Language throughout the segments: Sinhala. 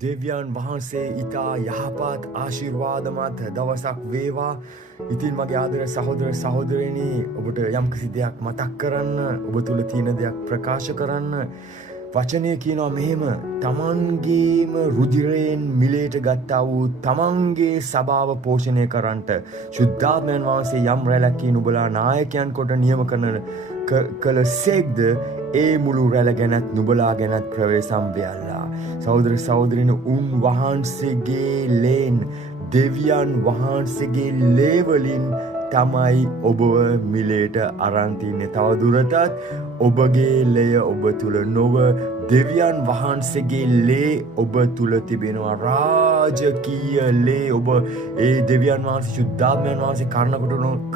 දෙවියන් වහන්සේ ඉතා යහපත් ආශිර්වාදමත් දවසක් වේවා. ඉතින් මගේ ආදර සහෝදර සහෝදරයනි, ඔබට යම්කිසි දෙයක් මතක් කරන්න, ඔබ තුළ තියෙන දෙයක් ප්‍රකාශ කරන්න. වචනය කියනවා මෙහෙම: තමන්ගේම රුධිරයෙන් මිලේට ගත්තා වූ තමන්ගේ සභාව පෝෂණය කරන්නට ශුද්ධාත්මයන් වහන්සේ යම් රැලක් නුඹලා නායකයන් කොට නියම කළ සේක්ද ඒ මුළු රැළ ගැනත් නුඹලා ගැනත් ප්‍රවේශම් වෙයල්ලා. සහෝදර සහෝදරියනි, උන්වහන්සේගේ ලේන්, දෙවියන් වහන්සේගේ ලේවලින් තමයි ඔබව මිලේට අරන් තින්නේ. තව දුරටත් ඔබගේ ලය ඔබ තුල නොව දෙවියන් වහන්සේගේ ලේ ඔබ තුල තිබෙනවා. රාජකීය ලේ ඔබ ඒ දෙවියන් වහන්සේ ශුද්ධාත්මයන් වහන්සේ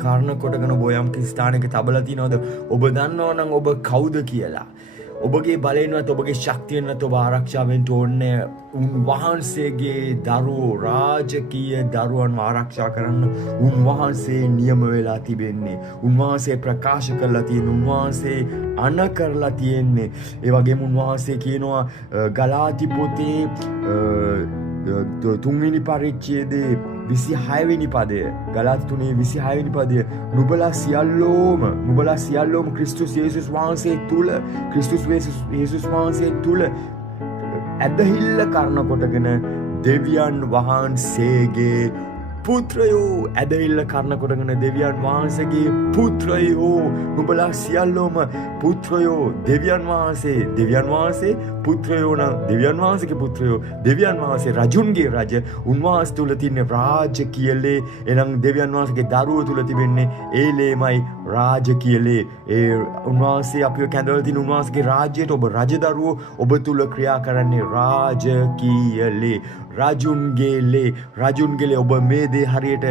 කර්ණ කොටගෙන ඔබ යම් කිසි ස්ථානයක තබලා තිනවද? ඔබ දන්නවා නම් ඔබ කවුද කියලා. ඔබගේ බලයෙන්වත් ඔබගේ ශක්තියෙන්වත් ඔබ ආරක්ෂා වෙන්න ඕනේ. උන්වහන්සේගේ දරුවෝ, රාජකීය දරුවන් ආරක්ෂා කරන්න උන්වහන්සේ නියම වෙලා තිබෙන්නේ. උන්වහන්සේ ප්‍රකාශ කරලා තියෙන, උන්වහන්සේ අණ කරලා තියෙන්නේ. ඒ වගේම උන්වහන්සේ කියනවා ගලාති පොතේ 3 වෙනි පරිච්ඡේදයේ 26 වෙනි පදය, ගලාති 3:26 වෙනි පදය, නුඹලා සියල්ලෝම ක්‍රිස්තුස් යේසුස් වහන්සේ තුල, යේසුස් වහන්සේ තුල ඇදහිල්ල කරන කොටගෙන දෙවියන් වහන්සේගේ පුත්‍රයෝ, ඇදහිල්ල කරන කොටගෙන දෙවියන් වහන්සේගේ පුත්‍රයෝ, නුඹලා සියල්ලෝම පුත්‍රයෝ. දෙවියන් වහන්සේ පුත්‍රයෝ නම් දෙවියන් වහන්සේගේ පුත්‍රයෝ, දෙවියන් වහන්සේ රජුන්ගේ රජ, උන්වහන්සේ තුල තියෙන රාජකීය ලේ. එනම් දෙවියන් වහන්සේගේ දරුවෝ තුල තිබෙන්නේ ඒ ලේමයි, රාජකීය ලේ. ඒ උන්වහන්සේ අපිව කැඳවලා තියෙන උන්වහන්සේගේ රාජ්‍යයට ඔබ රජදරුවෝ, ඔබ තුල ක්‍රියා කරන්නේ රාජකීය ලේ, රජුන්ගේ ලේ. ඔබ මේ දේ හරියට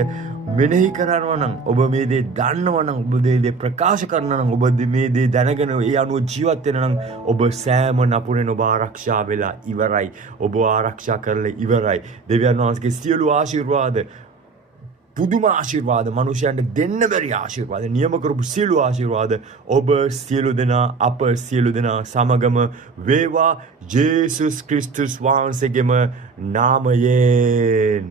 මෙනෙහි කරනවා නම්, ඔබ මේ දේ දන්නවා නම්, ඔබ මේ දේ ප්‍රකාශ කරනවා නම්, ඔබ මේ දේ දැනගෙන ඒ අනුව ජීවත් වෙනවා නම්, ඔබ සෑම නපුරෙන් ඔබ ආරක්ෂා වෙලා ඉවරයි. ඔබ ආරක්ෂා කරලා ඉවරයි. දෙවියන් වහන්සේගේ සියලු ආශිර්වාද, පුදුම ආශිර්වාද, මනුෂ්‍යයන්ට දෙන්න බැරි ආශිර්වාද, නියම කරපු සියලු ආශිර්වාද ඔබ සියලු දෙනා, අප සියලු දෙනා සමගම වේවා, ජේසුස් ක්‍රිස්තුස් වහන්සේගේම නාමයෙන්.